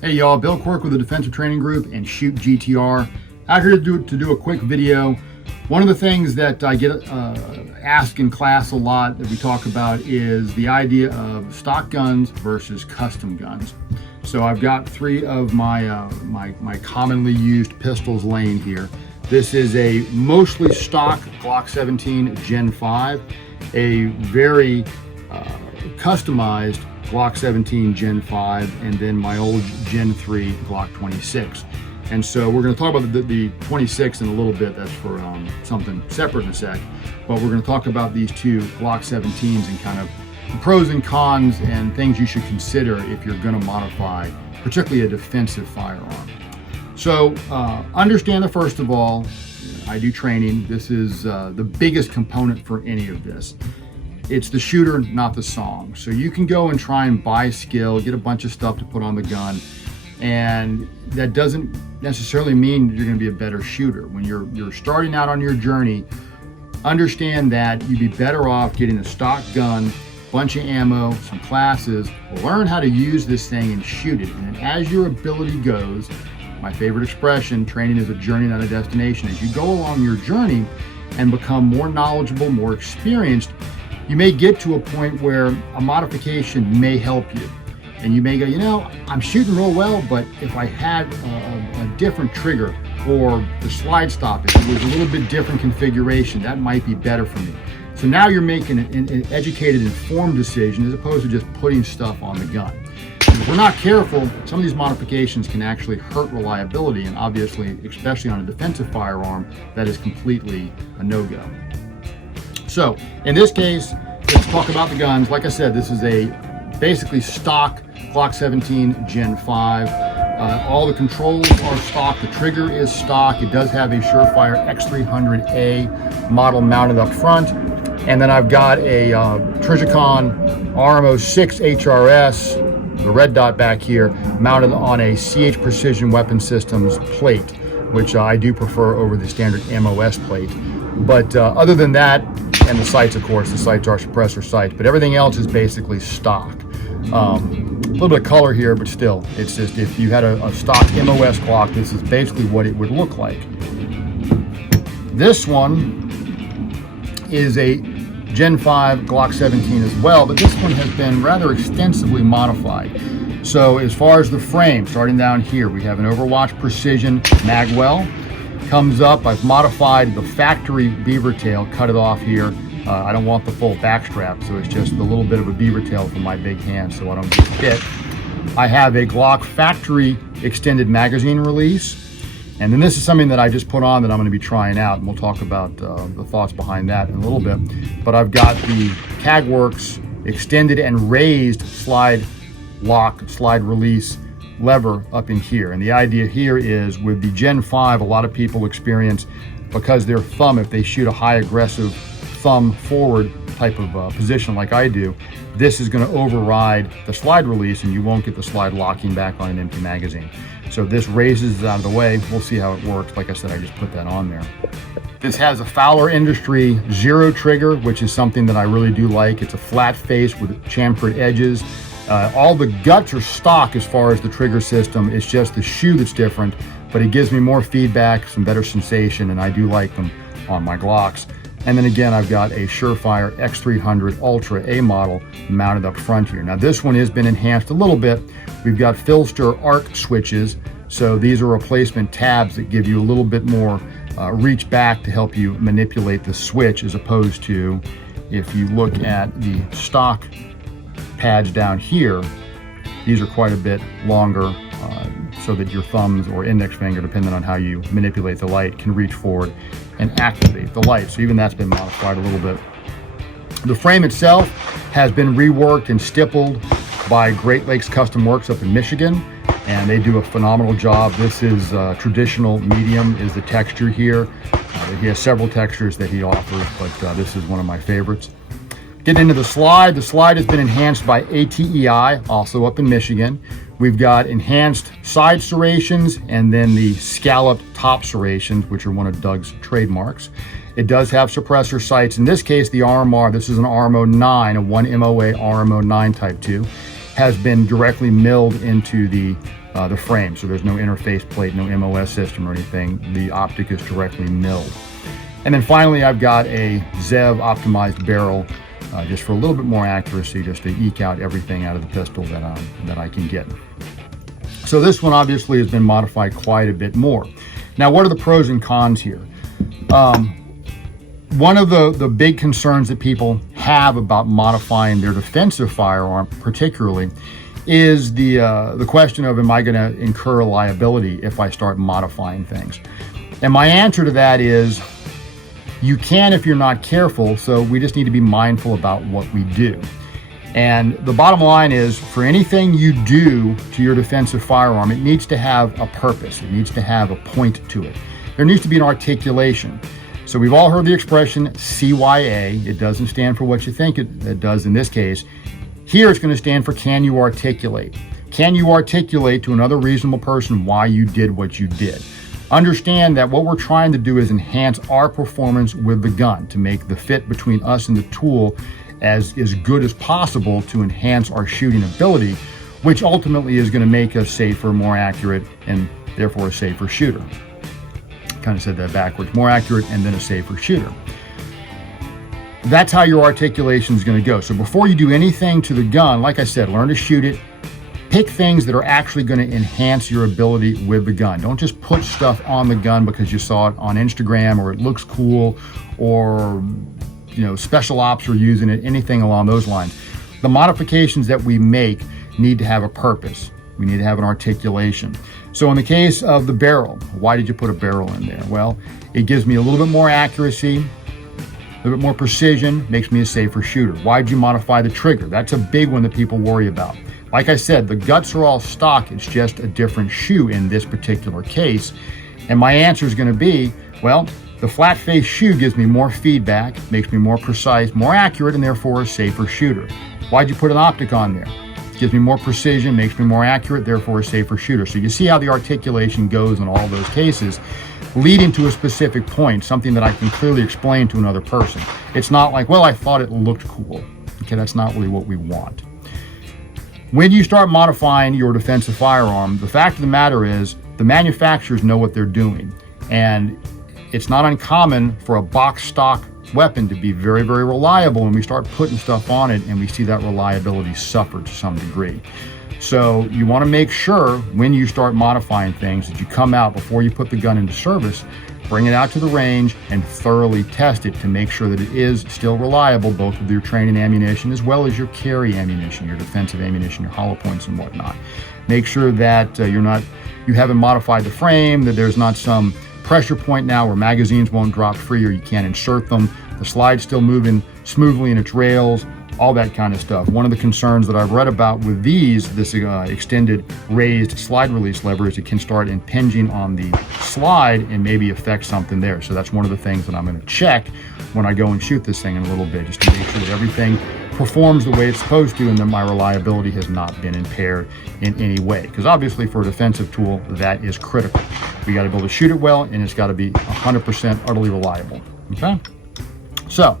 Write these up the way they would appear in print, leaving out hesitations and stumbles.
Hey y'all, Bill Quirk with the Defensive Training Group and Shoot GTR. Out here to do a quick video. One of the things that I get asked in class a lot that we talk about is the idea of stock guns versus custom guns. So I've got three of my my commonly used pistols laying here. This is a mostly stock Glock 17 Gen 5, a very customized Glock 17 Gen 5, and then my old Gen 3 Glock 26. And so we're going to talk about the 26 in a little bit. That's for something separate in a sec. But we're going to talk about these two Glock 17s and kind of the pros and cons and things you should consider if you're going to modify, particularly a defensive firearm. So understand that first of all, I do training. This is the biggest component for any of this. It's the shooter, not the song. So you can go and try and buy skill, get a bunch of stuff to put on the gun, and that doesn't necessarily mean you're going to be a better shooter. When you're starting out on your journey, understand that you'd be better off getting a stock gun, bunch of ammo, some classes, learn how to use this thing and shoot it. And as your ability goes, my favorite expression, training is a journey, not a destination. As you go along your journey and become more knowledgeable, more experienced, you may get to a point where a modification may help you. And you may go, you know, I'm shooting real well, but if I had a different trigger or the slide stop, if it was a little bit different configuration, that might be better for me. So now you're making an educated, informed decision as opposed to just putting stuff on the gun. If we're not careful, some of these modifications can actually hurt reliability, and obviously, especially on a defensive firearm, that is completely a no-go. So in this case, let's talk about the guns. Like I said, this is a basically stock Glock 17 Gen 5. All the controls are stock. The trigger is stock. It does have a Surefire X300A model mounted up front. And then I've got a Trijicon RMO6 HRS, the red dot back here, mounted on a CH Precision Weapon Systems plate, which I do prefer over the standard MOS plate. But other than that, and the sights, of course, the sights are suppressor sights, but everything else is basically stock. A little bit of color here, but still, it's just if you had a stock MOS Glock, this is basically what it would look like. This one is a Gen 5 Glock 17 as well, but this one has been rather extensively modified. So as far as the frame, starting down here, we have an Overwatch Precision magwell. Comes up, I've modified the factory beaver tail, cut it off here. I don't want the full back strap, so it's just a little bit of a beaver tail for my big hand so I don't get hit. I have a Glock factory extended magazine release, and then this is something that I just put on that I'm going to be trying out, and we'll talk about the thoughts behind that in a little bit. But I've got the CAGWorks extended and raised slide lock, slide release lever up in here. And the idea here is with the Gen 5, a lot of people experience, because their thumb, if they shoot a high aggressive thumb forward type of position like I do, this is going to override the slide release and you won't get the slide locking back on an empty magazine. So this raises it out of the way. We'll see how it works. Like I said, I just put that on there. This has a Fowler Industry Zero trigger, which is something that I really do like. It's a flat face with chamfered edges. All the guts are stock as far as the trigger system. It's just the shoe that's different, but it gives me more feedback, some better sensation, and I do like them on my Glocks. And then again, I've got a Surefire X300 Ultra A model mounted up front here. Now this one has been enhanced a little bit. We've got Philster arc switches. So these are replacement tabs that give you a little bit more reach back to help you manipulate the switch, as opposed to if you look at the stock pads down here, these are quite a bit longer, so that your thumbs or index finger, depending on how you manipulate the light, can reach forward and activate the light. So even that's been modified a little bit. The frame itself has been reworked and stippled by Great Lakes Custom Works up in Michigan, and they do a phenomenal job. This is traditional medium is the texture here. He has several textures that he offers, but this is one of my favorites. Getting into the slide has been enhanced by ATEI, also up in Michigan. We've got enhanced side serrations and then the scalloped top serrations, which are one of Doug's trademarks. It does have suppressor sights. In this case, the RMR, this is an RMO9, a 1 MOA RMO9 Type 2, has been directly milled into the the frame. So there's no interface plate, no MOS system or anything. The optic is directly milled. And then finally, I've got a ZEV optimized barrel, just for a little bit more accuracy, just to eke out everything out of the pistol that I can get. So this one obviously has been modified quite a bit more. Now, what are the pros and cons here? One of the big concerns that people have about modifying their defensive firearm particularly is the question of, am I going to incur liability if I start modifying things? And my answer to that is, you can if you're not careful, so we just need to be mindful about what we do. And the bottom line is, for anything you do to your defensive firearm, it needs to have a purpose. It needs to have a point to it. There needs to be an articulation. So we've all heard the expression CYA. It doesn't stand for what you think it does in this case. Here it's going to stand for, can you articulate? Can you articulate to another reasonable person why you did what you did? Understand that what we're trying to do is enhance our performance with the gun, to make the fit between us and the tool as good as possible, to enhance our shooting ability, which ultimately is going to make us safer, more accurate, and therefore a safer shooter. Kind of said that backwards. More accurate and then a safer shooter. That's how your articulation is going to go. So before you do anything to the gun, like I said, learn to shoot it. Pick things that are actually going to enhance your ability with the gun. Don't just put stuff on the gun because you saw it on Instagram or it looks cool, or special ops are using it, anything along those lines. The modifications that we make need to have a purpose. We need to have an articulation. So in the case of the barrel, why did you put a barrel in there? Well, it gives me a little bit more accuracy, a little bit more precision, makes me a safer shooter. Why did you modify the trigger? That's a big one that people worry about. Like I said, the guts are all stock. It's just a different shoe in this particular case. And my answer is going to be, well, the flat face shoe gives me more feedback, makes me more precise, more accurate, and therefore a safer shooter. Why'd you put an optic on there? It gives me more precision, makes me more accurate, therefore a safer shooter. So you see how the articulation goes in all those cases, leading to a specific point, something that I can clearly explain to another person. It's not like, well, I thought it looked cool. Okay, that's not really what we want. When you start modifying your defensive firearm, the fact of the matter is the manufacturers know what they're doing. And it's not uncommon for a box stock weapon to be very, very reliable when we start putting stuff on it and we see that reliability suffer to some degree. So you want to make sure when you start modifying things that you come out before you put the gun into service, bring it out to the range and thoroughly test it to make sure that it is still reliable, both with your training ammunition as well as your carry ammunition, your defensive ammunition, your hollow points and whatnot. Make sure that you haven't modified the frame, that there's not some pressure point now where magazines won't drop free or you can't insert them. The slide's still moving smoothly in its rails, all that kind of stuff. One of the concerns that I've read about with this extended raised slide release lever is it can start impinging on the slide and maybe affect something there. So that's one of the things that I'm going to check when I go and shoot this thing in a little bit, just to make sure that everything performs the way it's supposed to and that my reliability has not been impaired in any way. Because obviously for a defensive tool, that is critical. We got to be able to shoot it well, and it's got to be 100% utterly reliable. Okay? So,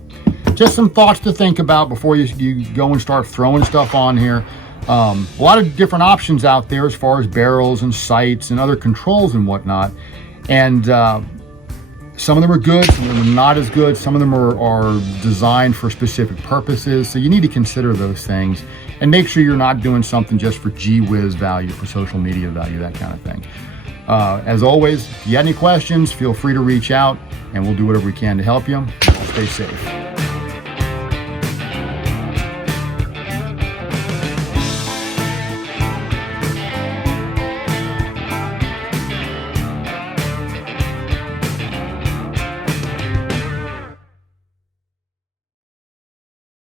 just some thoughts to think about before you go and start throwing stuff on here. A lot of different options out there as far as barrels and sights and other controls and whatnot. And some of them are good, some of them are not as good. Some of them are designed for specific purposes. So you need to consider those things and make sure you're not doing something just for gee whiz value, for social media value, that kind of thing. As always, if you have any questions, feel free to reach out and we'll do whatever we can to help you. Stay safe.